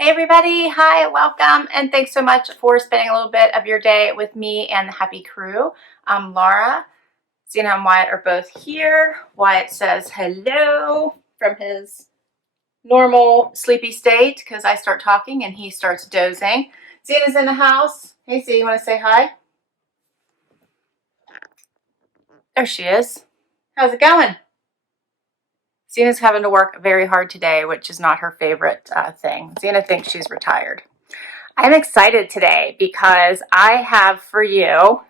Hey everybody, hi, welcome, and thanks so much for spending a little bit of your day with me and the happy crew. I'm Laura. Zena and Wyatt are both here. Wyatt says hello from his normal sleepy state because I start talking and he starts dozing. Zena's in the house. Hey Z, you want to say hi? There she is. How's it going? Zena's having to work very hard today, which is not her favorite thing. Zena thinks she's retired. I'm excited today because I have for you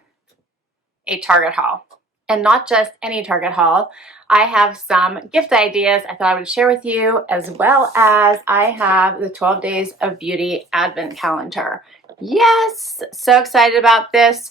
a Target haul. And not just any Target haul. I have some gift ideas I thought I would share with you, as well as I have the 12 Days of Beauty Advent Calendar. Yes, so excited about this.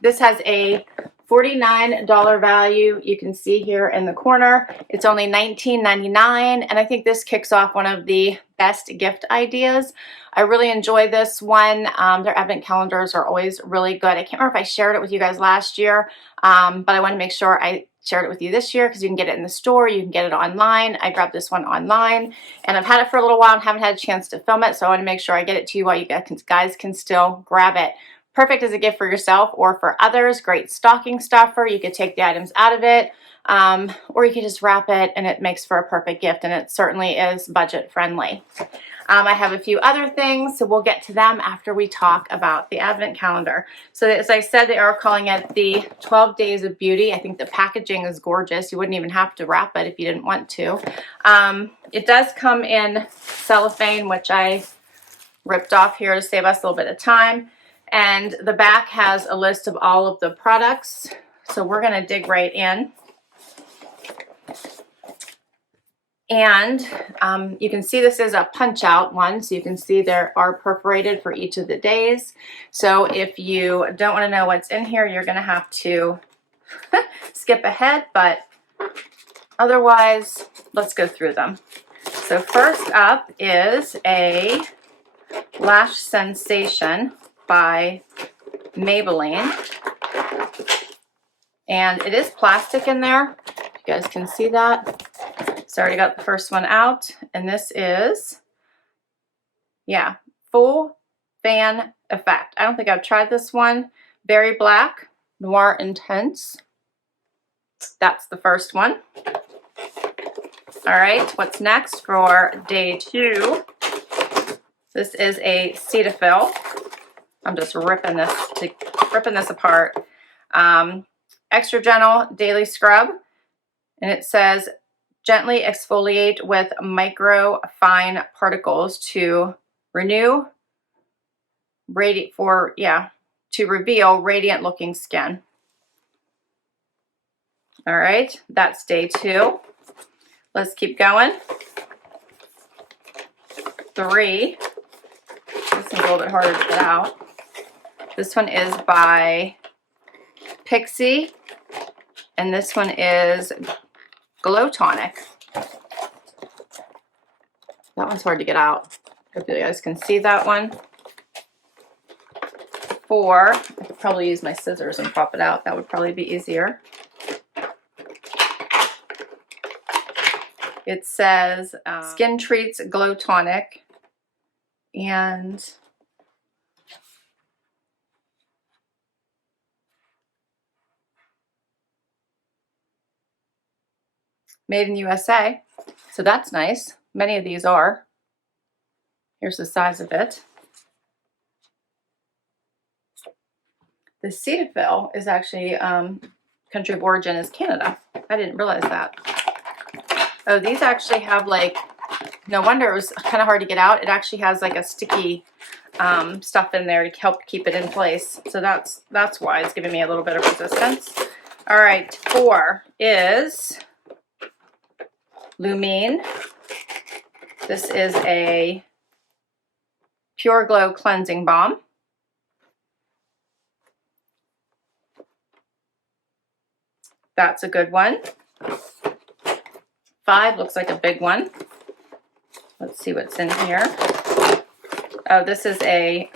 This has a $49 value. You can see here in the corner. It's only $19.99, and I think this kicks off one of the best gift ideas. I really enjoy this one. Their advent calendars are always really good. I can't remember if I shared it with you guys last year, but I want to make sure I shared it with you this year because you can get it in the store, you can get it online. I grabbed this one online, and I've had it for a little while and haven't had a chance to film it, so I want to make sure I get it to you while you guys can still grab it. Perfect as a gift for yourself or for others. Great stocking stuffer. You could take the items out of it, or you could just wrap it and it makes for a perfect gift, and it certainly is budget friendly. I have a few other things, so we'll get to them after we talk about the Advent calendar. So as I said, they are calling it the 12 Days of Beauty. I think the packaging is gorgeous. You wouldn't even have to wrap it if you didn't want to. It does come in cellophane, which I ripped off here to save us a little bit of time. And the back has a list of all of the products. So we're going to dig right in. And you can see this is a punch out one. So you can see there are perforated for each of the days. So if you don't want to know what's in here, you're going to have to skip ahead. But otherwise, let's go through them. So first up is a Lash Sensation by Maybelline, and it is plastic in there. You guys can see that. So I already got the first one out, and this is, yeah, Full Fan Effect. I don't think I've tried this one. Berry Black, Noir Intense. That's the first one. All right, what's next for day 2? This is a Cetaphil. I'm just ripping this apart. Extra gentle daily scrub, and it says gently exfoliate with micro fine particles to reveal radiant looking skin. All right, that's day 2. Let's keep going. 3. This one's a little bit harder to get out. This one is by Pixie, and this one is Glow Tonic. That one's hard to get out. Hope you guys can see that one. 4, I could probably use my scissors and pop it out. That would probably be easier. It says Skin Treats Glow Tonic, and made in USA, so that's nice. Many of these are. Here's the size of it. The Cetaphil is actually country of origin is Canada. I didn't realize that. Oh, these actually have like, no wonder it was kind of hard to get out. It actually has like a sticky stuff in there to help keep it in place. So that's why it's giving me a little bit of resistance. All right, 4 is Lumine. This is a Pure Glow Cleansing Balm. That's a good one. 5 looks like a big one. Let's see what's in here. Oh, this is a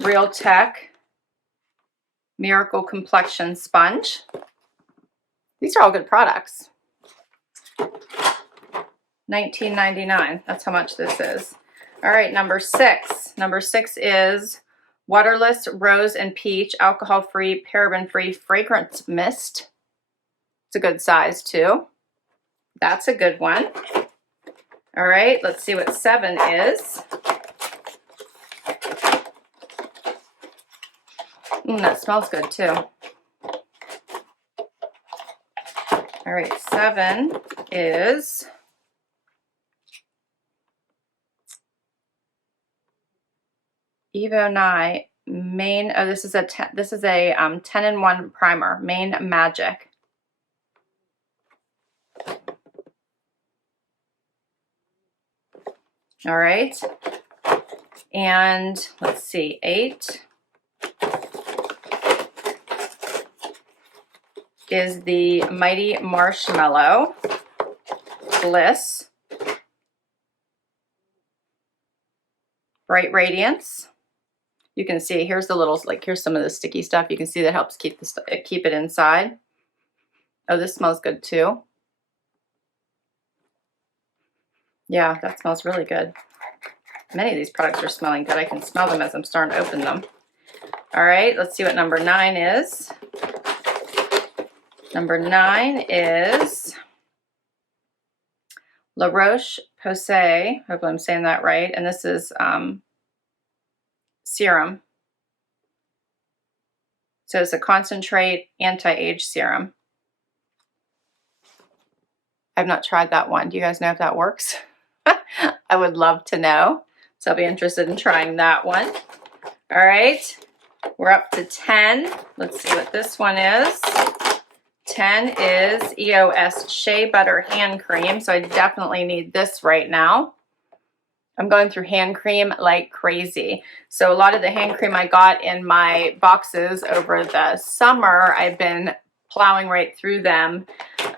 Real Tech Miracle Complexion Sponge. These are all good products. $19.99. That's how much this is. All right, number 6. Number 6 is waterless rose and peach, alcohol-free, paraben-free fragrance mist. It's a good size too. That's a good one. All right, let's see what 7 is. That smells good too. All right, 7 is Evo Nye Main. Oh, this is a 10-in-1 primer, Main Magic. All right, and let's see, 8 is the Mighty Marshmallow Bliss Bright Radiance. You can see here's the little, like, here's some of the sticky stuff. You can see that helps keep it inside. Oh, this smells good too. Yeah, that smells really good. Many of these products are smelling good. I can smell them as I'm starting to open them. All right, let's see what number 9 is. Number 9 is La Roche-Posay. Hopefully I'm saying that right. And this is serum. So it's a concentrate anti-age serum. I've not tried that one. Do you guys know if that works? I would love to know. So I'll be interested in trying that one. All right, we're up to 10. Let's see what this one is. 10 is EOS Shea Butter Hand Cream. So I definitely need this right now. I'm going through hand cream like crazy. So a lot of the hand cream I got in my boxes over the summer, I've been plowing right through them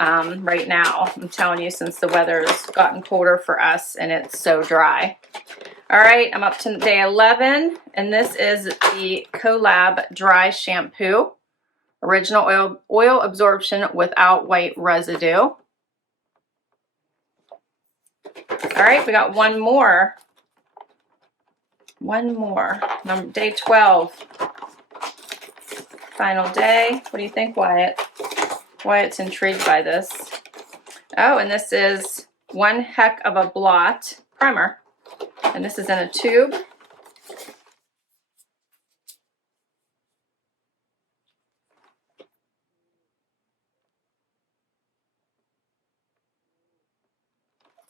right now. I'm telling you, since the weather's gotten colder for us and it's so dry. All right, I'm up to day 11, and this is the Collab Dry Shampoo. Original oil absorption without white residue. All right, we got one more. Day 12. Final day. What do you think, Wyatt? Wyatt's intrigued by this. Oh, and this is One Heck of a Blot Primer. And this is in a tube.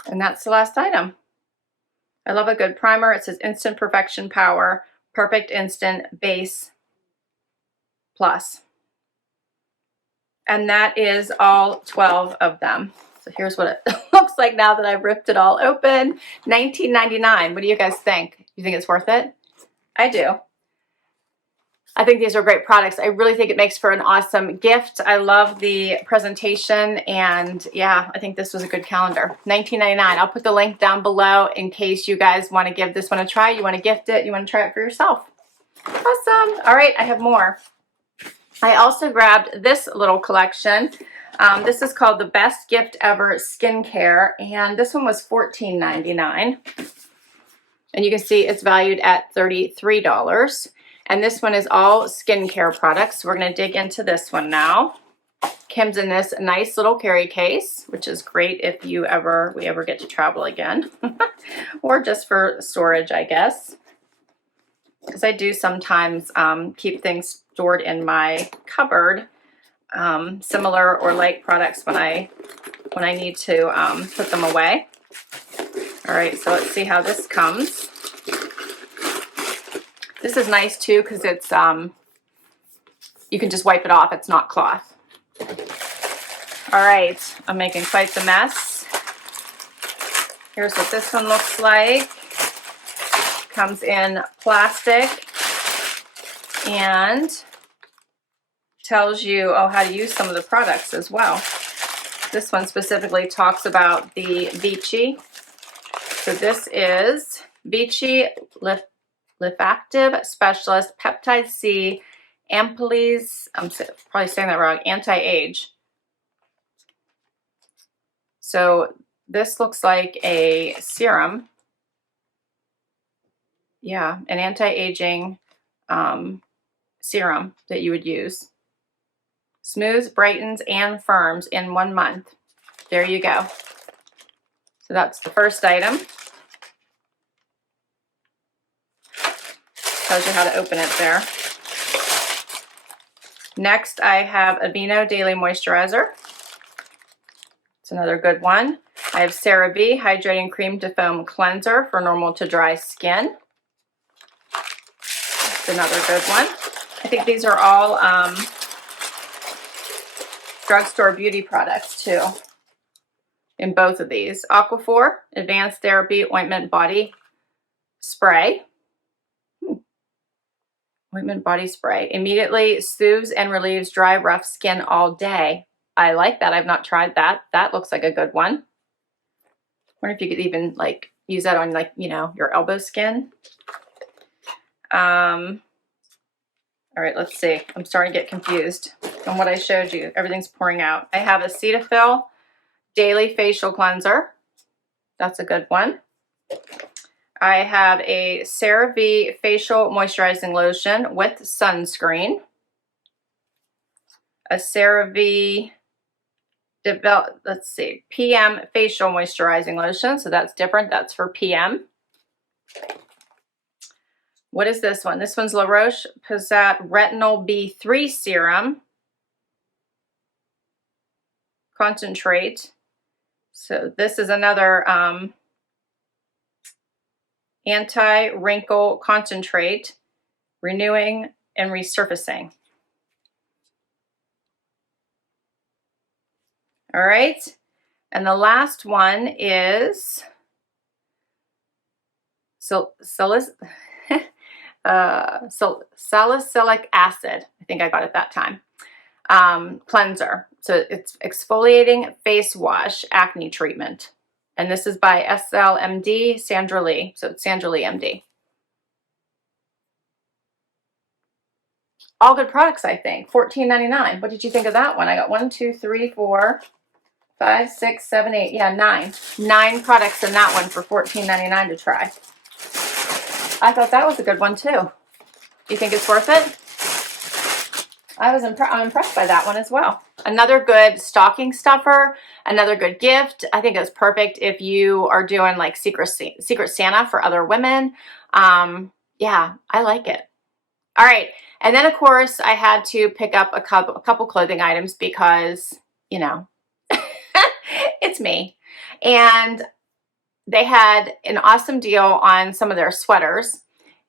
And that's the last item. I love a good primer. It says Instant Perfection Power, Perfect Instant Base Plus. And that is all 12 of them. So here's what it looks like now that I've ripped it all open. $19.99. What do you guys think? You think it's worth it? I do. I think these are great products. I really think it makes for an awesome gift. I love the presentation, and yeah, I think this was a good calendar. $19.99. I'll put the link down below in case you guys want to give this one a try. You want to gift it. You want to try it for yourself. Awesome. All right, I have more. I also grabbed this little collection. This is called the Best Gift Ever Skincare, and this one was $14.99. And you can see it's valued at $33. And this one is all skincare products. We're going to dig into this one now. Comes in this nice little carry case, which is great if we ever get to travel again. Or just for storage, I guess. Because I do sometimes keep things stored in my cupboard, similar or like products when I need to put them away. All right, so let's see how this comes. This is nice too because it's you can just wipe it off. It's not cloth. All right, I'm making quite the mess. Here's what this one looks like. Comes in plastic and tells you how to use some of the products as well. This one specifically talks about the Vichy. So this is Vichy Lifactive Specialist Peptide C Ampules, I'm probably saying that wrong, anti-age. So This looks like a serum. Yeah, an anti-aging serum that you would use. Smooths, brightens, and firms in 1 month. There you go. So that's the first item. Tells you how to open it there. Next, I have Aveeno Daily Moisturizer. It's another good one. I have CeraVe Hydrating Cream to Foam Cleanser for normal to dry skin. It's another good one. I think these are all drugstore beauty products too. In both of these. Aquaphor Advanced Therapy Ointment Body Spray. Ointment Body Spray. Immediately soothes and relieves dry, rough skin all day. I like that. I've not tried that. That looks like a good one. I wonder if you could even like use that on like, you know, your elbow skin. All right, let's see. I'm starting to get confused on what I showed you. Everything's pouring out. I have a Cetaphil Daily Facial Cleanser. That's a good one. I have a CeraVe Facial Moisturizing Lotion with sunscreen. A CeraVe PM Facial Moisturizing Lotion. So that's different. That's for PM. What is this one? This one's La Roche-Posay Retinol B3 Serum. Concentrate. So this is another anti-wrinkle concentrate, renewing and resurfacing. All right, and the last one is salicylic acid. I think I got it that time. Cleanser. So it's exfoliating face wash acne treatment. And this is by SLMD Sandra Lee. So it's Sandra Lee MD. All good products, I think. $14.99. What did you think of that one? I got 1, 2, 3, 4, 5, 6, 7, 8. Yeah, 9. 9 products in that one for $14.99 to try. I thought that was a good one too. You think it's worth it? I'm impressed by that one as well. Another good stocking stuffer, another good gift. I think it's perfect if you are doing like Secret Santa for other women. Yeah, I like it. All right. And then of course I had to pick up a couple clothing items because, you know, it's me. And they had an awesome deal on some of their sweaters.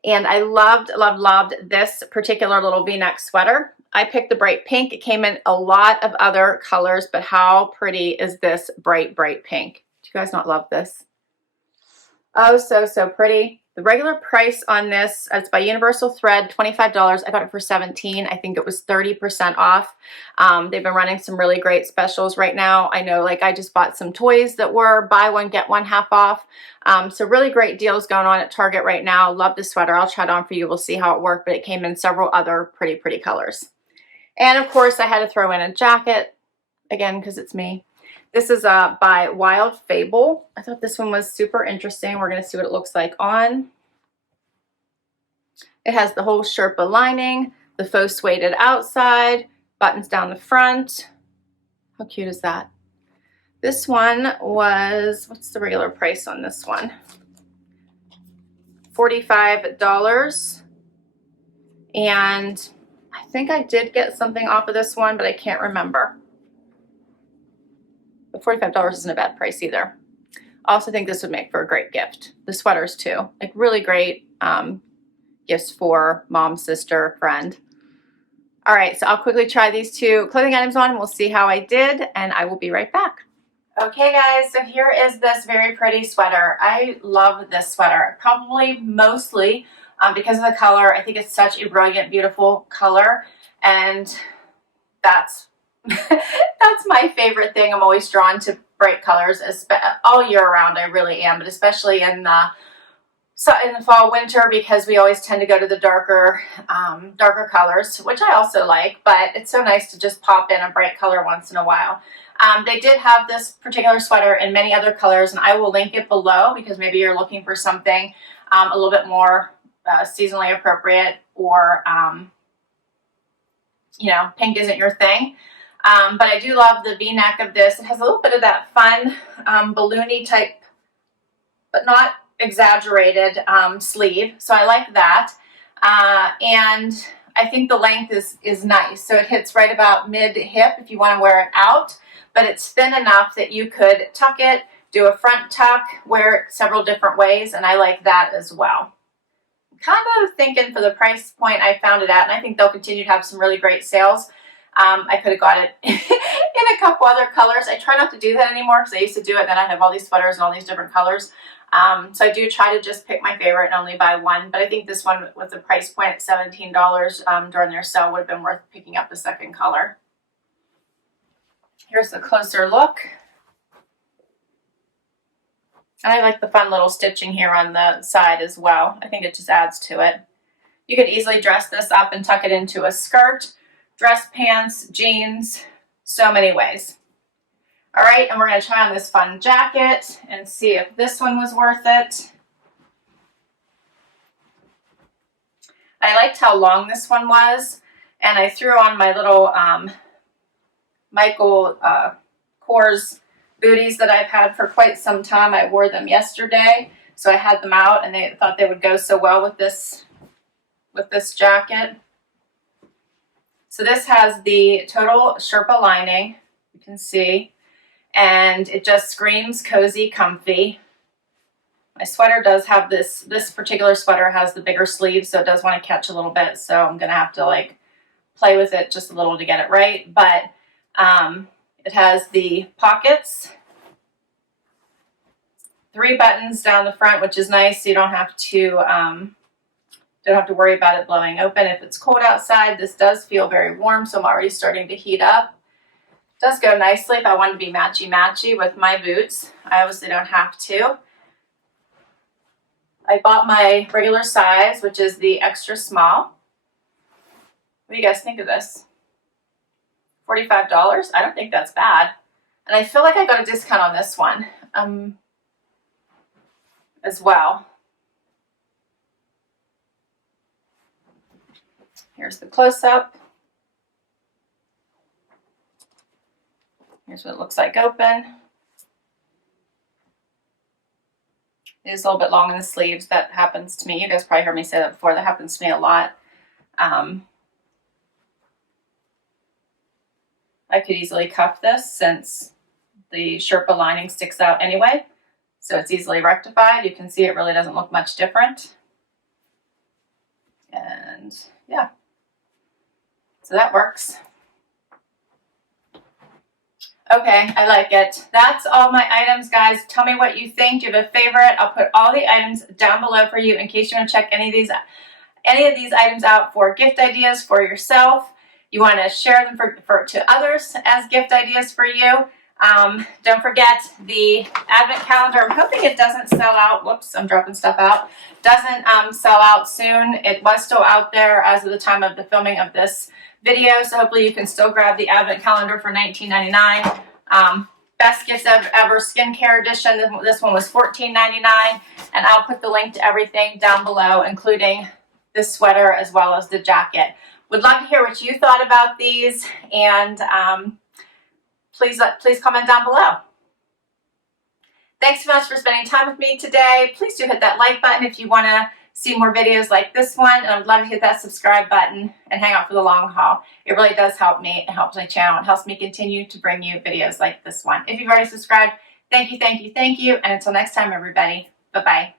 And I loved this particular little V-neck sweater. I picked the bright pink. It came in a lot of other colors, but how pretty is this bright pink? Do you guys not love this? Oh, so pretty. The regular price on this, it's by Universal Thread, $25. I got it for $17. I think it was 30% off. They've been running some really great specials right now. I know, like, I just bought some toys that were buy one, get one half off. So really great deals going on at Target right now. Love this sweater. I'll try it on for you. We'll see how it worked, but it came in several other pretty colors. And of course, I had to throw in a jacket, again, because it's me. This is by Wild Fable. I thought this one was super interesting. We're going to see what it looks like on. It has the whole Sherpa lining, the faux suede outside, buttons down the front. How cute is that? This one was, what's the regular price on this one? $45. And I think I did get something off of this one, but I can't remember. But $45 isn't a bad price either. I also think this would make for a great gift. The sweaters too, like really great gifts for mom, sister, friend. All right, so I'll quickly try these 2 clothing items on and we'll see how I did, and I will be right back. Okay guys, so here is this very pretty sweater. I love this sweater, probably mostly because of the color. I think it's such a brilliant, beautiful color, and that's that's my favorite thing. I'm always drawn to bright colors all year round. I really am, but especially in the fall, winter, because we always tend to go to the darker colors, which I also like, but it's so nice to just pop in a bright color once in a while. They did have this particular sweater in many other colors, and I will link it below because maybe you're looking for something a little bit more seasonally appropriate, or you know, pink isn't your thing. But I do love the V-neck of this. It has a little bit of that fun balloony type, but not exaggerated sleeve. So I like that. And I think the length is nice. So it hits right about mid-hip if you want to wear it out, but it's thin enough that you could tuck it, do a front tuck, wear it several different ways, and I like that as well. Kind of thinking for the price point I found it at, and I think they'll continue to have some really great sales. I could have got it in a couple other colors. I try not to do that anymore because I used to do it, and then I'd have all these sweaters and all these different colors. So I do try to just pick my favorite and only buy one, but I think this one with the price point at $17 during their sale would have been worth picking up the second color. Here's the closer look. And I like the fun little stitching here on the side as well. I think it just adds to it. You could easily dress this up and tuck it into a skirt, dress pants, jeans, so many ways. All right, and we're going to try on this fun jacket and see if this one was worth it. I liked how long this one was, and I threw on my little Michael Kors booties that I've had for quite some time. I wore them yesterday, so I had them out, and they thought they would go so well with this jacket. So this has the total Sherpa lining, you can see, and it just screams cozy, comfy. My sweater does have this particular sweater has the bigger sleeves, so it does want to catch a little bit, so I'm gonna have to like play with it just a little to get it right. But it has the pockets, 3 buttons down the front, which is nice, so you don't have to worry about it blowing open if it's cold outside. This does feel very warm, so I'm already starting to heat up. It does go nicely if I want to be matchy-matchy with my boots. I obviously don't have to. I bought my regular size, which is the extra small. What do you guys think of this? $45? I don't think that's bad. And I feel like I got a discount on this one as well. Here's the close-up. Here's what it looks like open. It is a little bit long in the sleeves. That happens to me. You guys probably heard me say that before. That happens to me a lot. I could easily cuff this since the Sherpa lining sticks out anyway. So it's easily rectified. You can see it really doesn't look much different. And yeah, so that works. Okay, I like it. That's all my items, guys. Tell me what you think. Do you have a favorite? I'll put all the items down below for you in case you want to check any of these items out for gift ideas for yourself. You want to share them to others as gift ideas for you. Don't forget the advent calendar. I'm hoping it doesn't sell out. Whoops, I'm dropping stuff out. Doesn't sell out soon. It was still out there as of the time of the filming of this video, so hopefully you can still grab the advent calendar for $19.99. Best gifts ever skincare edition. This one was $14.99, and I'll put the link to everything down below, including this sweater as well as the jacket. Would love to hear what you thought about these, and please comment down below. Thanks so much for spending time with me today. Please do hit that like button if you want to see more videos like this one, and I would love to hit that subscribe button and hang out for the long haul. It really does help me. It helps my channel. It helps me continue to bring you videos like this one. If you've already subscribed, thank you, thank you, thank you, and until next time, everybody, bye-bye.